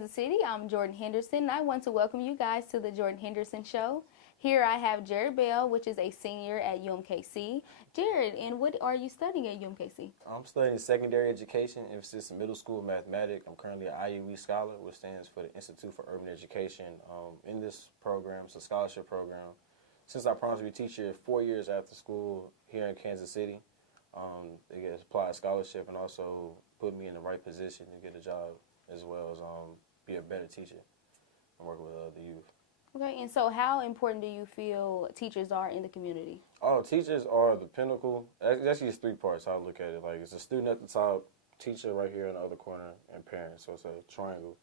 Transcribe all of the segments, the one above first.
Kansas City. I'm Jordan Henderson, and I want to welcome you guys to the Jordan Henderson Show. Here I have Jared Bell, which is a senior at UMKC. Jared, and what are you studying at UMKC? I'm studying secondary education, emphasis in middle school mathematics. I'm currently an IUE scholar, which stands for the Institute for Urban Education. In this program, it's a scholarship program. Since I promised to be a teacher 4 years after school here in Kansas City, they get applied scholarship and also put me in the right position to get a job as well as be a better teacher and work with the youth. Okay, and so how important do you feel teachers are in the community? Oh, teachers are the pinnacle. Actually, it's three parts how I look at it. Like, it's a student at the top, teacher right here in the other corner, and parents. So it's a triangle.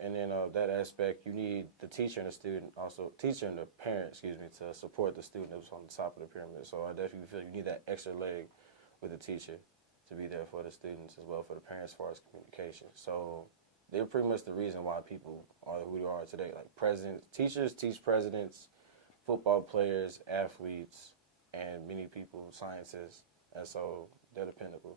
And then that aspect, you need the teacher and the student, also teacher and the parent, to support the student that's on the top of the pyramid. So I definitely feel you need that extra leg with the teacher to be there for the students as well for the parents as far as communication. So they're pretty much the reason why people are who they are today. Like presidents, teachers teach presidents, football players, athletes, and many people, scientists, and so they're the pinnacle.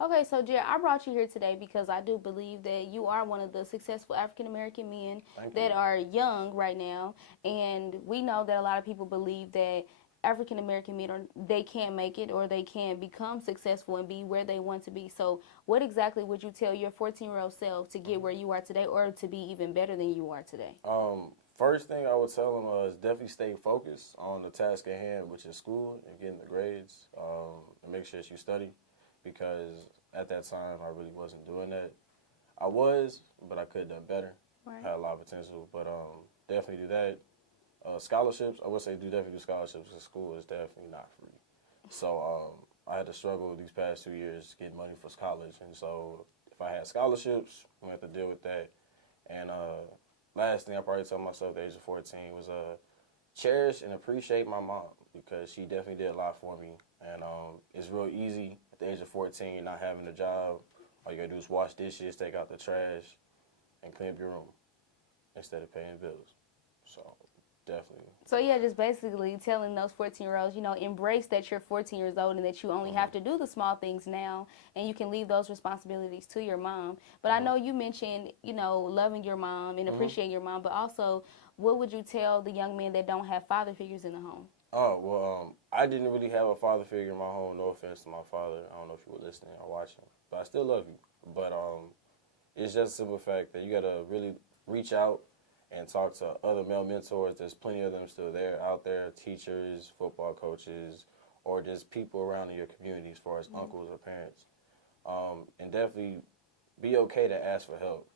Okay, so Jared, I brought you here today because I do believe that you are one of the successful African-American men that are young right now, and we know that a lot of people believe that African-American men, they can't make it or they can't become successful and be where they want to be. So what exactly would you tell your 14-year-old self to get where you are today or to be even better than you are today? First thing I would tell them is definitely stay focused on the task at hand, which is school and getting the grades, and make sure that you study, because at that time I really wasn't doing that. I was, but I could have done better. Right. Had a lot of potential, but definitely do that. Scholarships, I would say definitely do scholarships because school is definitely not free. So I had to struggle these past 2 years getting money for college, and so if I had scholarships, we had to deal with that. And last thing I probably tell myself at the age of 14 was cherish and appreciate my mom, because she definitely did a lot for me. And it's real easy at the age of 14 not having a job. All you gotta do is wash dishes, take out the trash, and clean up your room instead of paying bills. So definitely. So yeah, just basically telling those 14-year-olds, embrace that you're 14 years old and that you only have to do the small things now, and you can leave those responsibilities to your mom. But I know you mentioned, loving your mom and appreciating your mom, but also, what would you tell the young men that don't have father figures in the home? Oh, well, I didn't really have a father figure in my home. No offense to my father. I don't know if you were listening or watching, but I still love you. But it's just a simple fact that you got to really reach out and talk to other male mentors. There's plenty of them still out there, teachers, football coaches, or just people around in your community as far as uncles or parents. And definitely be okay to ask for help.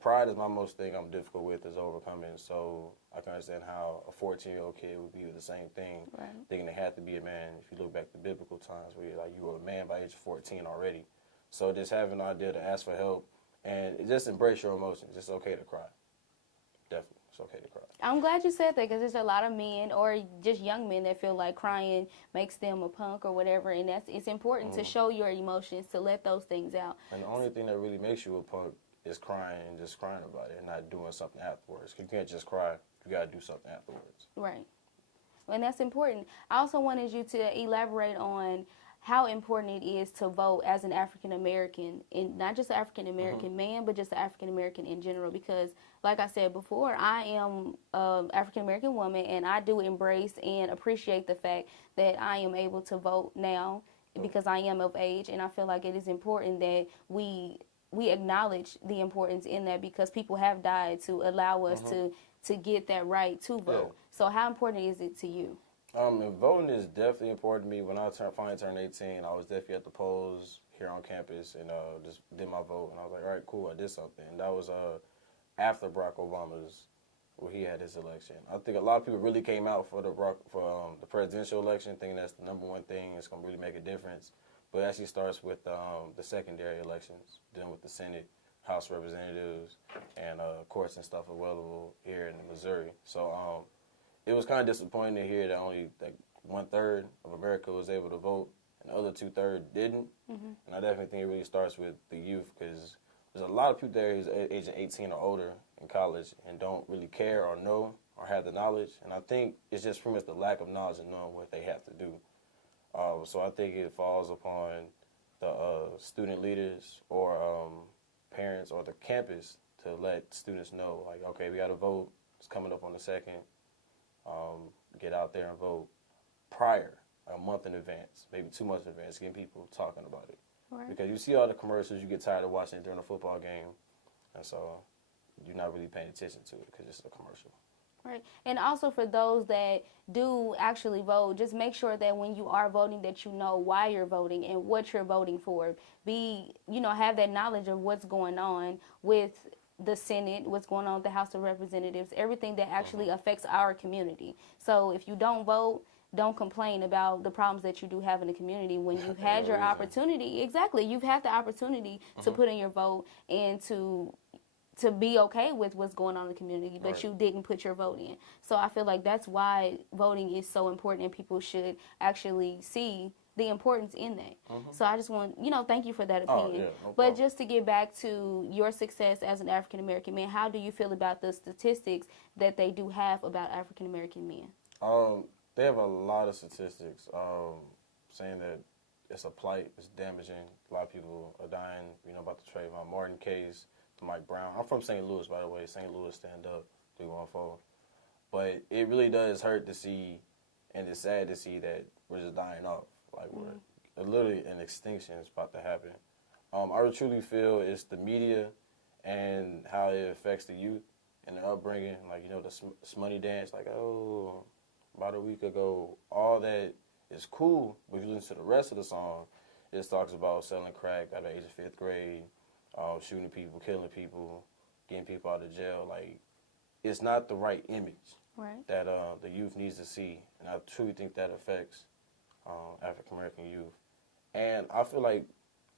Pride is my most thing I'm difficult with is overcoming, so I can understand how a 14-year-old kid would be the same thing, thinking they had to be a man. If you look back to biblical times where you were a man by age of 14 already. So just having the idea to ask for help and just embrace your emotions. It's okay to cry. Definitely, it's okay to cry. I'm glad you said that, because there's a lot of men or just young men that feel like crying makes them a punk or whatever, and it's important to show your emotions, to let those things out. And the only thing that really makes you a punk is crying and just crying about it and not doing something afterwards. You can't just cry. You got to do something afterwards. Right. And that's important. I also wanted you to elaborate on how important it is to vote as an African-American, and not just an African-American man, but just an African-American in general, because like I said before, I am an African-American woman, and I do embrace and appreciate the fact that I am able to vote now because I am of age, and I feel like it is important that we acknowledge the importance in that, because people have died to allow us to get that right to vote. Yeah. So how important is it to you? And voting is definitely important to me. When I finally turned 18, I was definitely at the polls here on campus and just did my vote. And I was like, all right, cool, I did something. And that was after Barack Obama's, where he had his election. I think a lot of people really came out for the presidential election, thinking that's the number one thing that's going to really make a difference. But it actually starts with the secondary elections, dealing with the Senate, House Representatives, and courts and stuff available here in Missouri. So it was kind of disappointing to hear that only like 1/3 of America was able to vote, and the other 2/3 didn't. And I definitely think it really starts with the youth, because there's a lot of people there who's age of 18 or older in college and don't really care or know or have the knowledge. And I think it's just pretty much the lack of knowledge and knowing what they have to do. So I think it falls upon the student leaders or parents or the campus to let students know, like, okay, we got to vote. It's coming up on the 2nd. Get out there and vote prior, a month in advance, maybe 2 months in advance, getting people talking about it. Right. Because you see all the commercials, you get tired of watching it during a football game, and so you're not really paying attention to it because it's a commercial. Right. And also for those that do actually vote, just make sure that when you are voting that you know why you're voting and what you're voting for. Have that knowledge of what's going on with the Senate, what's going on with the House of Representatives, everything that actually affects our community. So if you don't vote, don't complain about the problems that you do have in the community when you've had your opportunity. Exactly. You've had the opportunity to put in your vote and to be okay with what's going on in the community, but you didn't put your vote in. So I feel like that's why voting is so important, and people should actually see the importance in that. So I just want, thank you for that opinion. No but problem. just to get back to your success as an African-American man, how do you feel about the statistics that they do have about African-American men? They have a lot of statistics saying that it's a plight, it's damaging. A lot of people are dying, about the Trayvon Martin case, the Mike Brown. I'm from St. Louis, by the way. St. Louis, stand up, 314. But it really does hurt to see, and it's sad to see that we're just dying off. Like, we're literally an extinction is about to happen. I truly feel it's the media and how it affects the youth and their upbringing. Like, the Smoney dance, like, about a week ago, all that is cool, but if you listen to the rest of the song, it talks about selling crack at the age of 5th grade, shooting people, killing people, getting people out of jail. Like, it's not the right image that the youth needs to see, and I truly think that affects African-American youth. And I feel like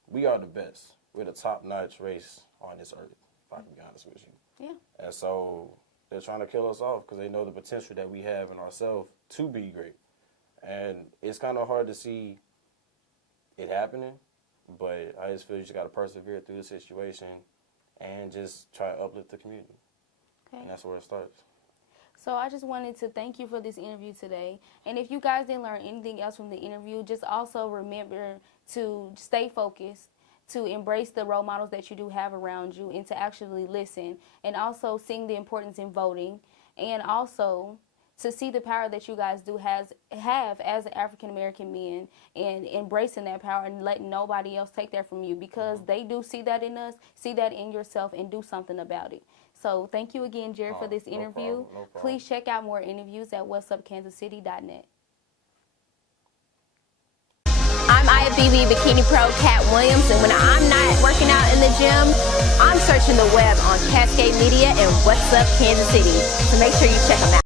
we are the best. We're the top-notch race on this earth, if I can be honest with you. Yeah. And so they're trying to kill us off because they know the potential that we have in ourselves to be great. And it's kind of hard to see it happening, but I just feel you just got to persevere through the situation and just try to uplift the community. Okay. And that's where it starts. So I just wanted to thank you for this interview today. And if you guys didn't learn anything else from the interview, just also remember to stay focused, to embrace the role models that you do have around you, and to actually listen, and also seeing the importance in voting, and also to see the power that you guys do have as African-American men, and embracing that power and letting nobody else take that from you, because they do see that in us, see that in yourself, and do something about it. So thank you again, Jared, for this interview. No problem. Please check out more interviews at whatsupkansascity.net. I'm IFBB Bikini Pro Cat Williams, and when I'm not working out in the gym, I'm searching the web on Cascade Media and What's Up Kansas City. So make sure you check them out.